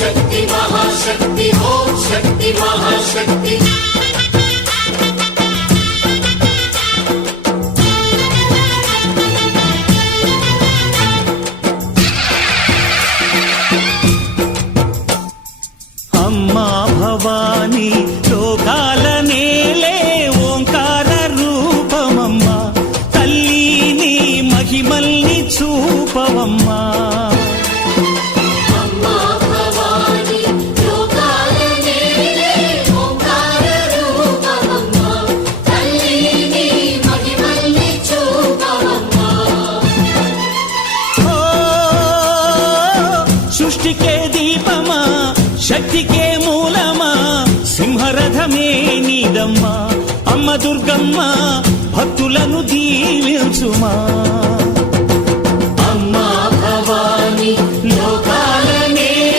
శక్తి మహాశక్తి ఓం శక్తి మహాశక్తి అమ్మా భవానీ లోకాల నేలే ఓంకార రూపమమ్మా తల్లి నీ మహిమల్ని చూపవమ్మా సృష్టికే దీపమా శక్తికే మూలమా సింహరథమే నీదమ్మా అమ్మ దుర్గమ్మ భక్తులను దీవించుమా